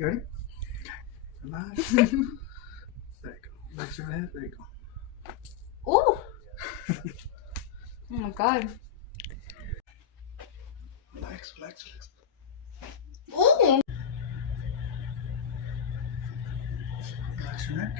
You ready? Relax. There you go. Relax your head. There you go. Oh! Oh my god. Relax, relax, relax. Oh! Relax your neck.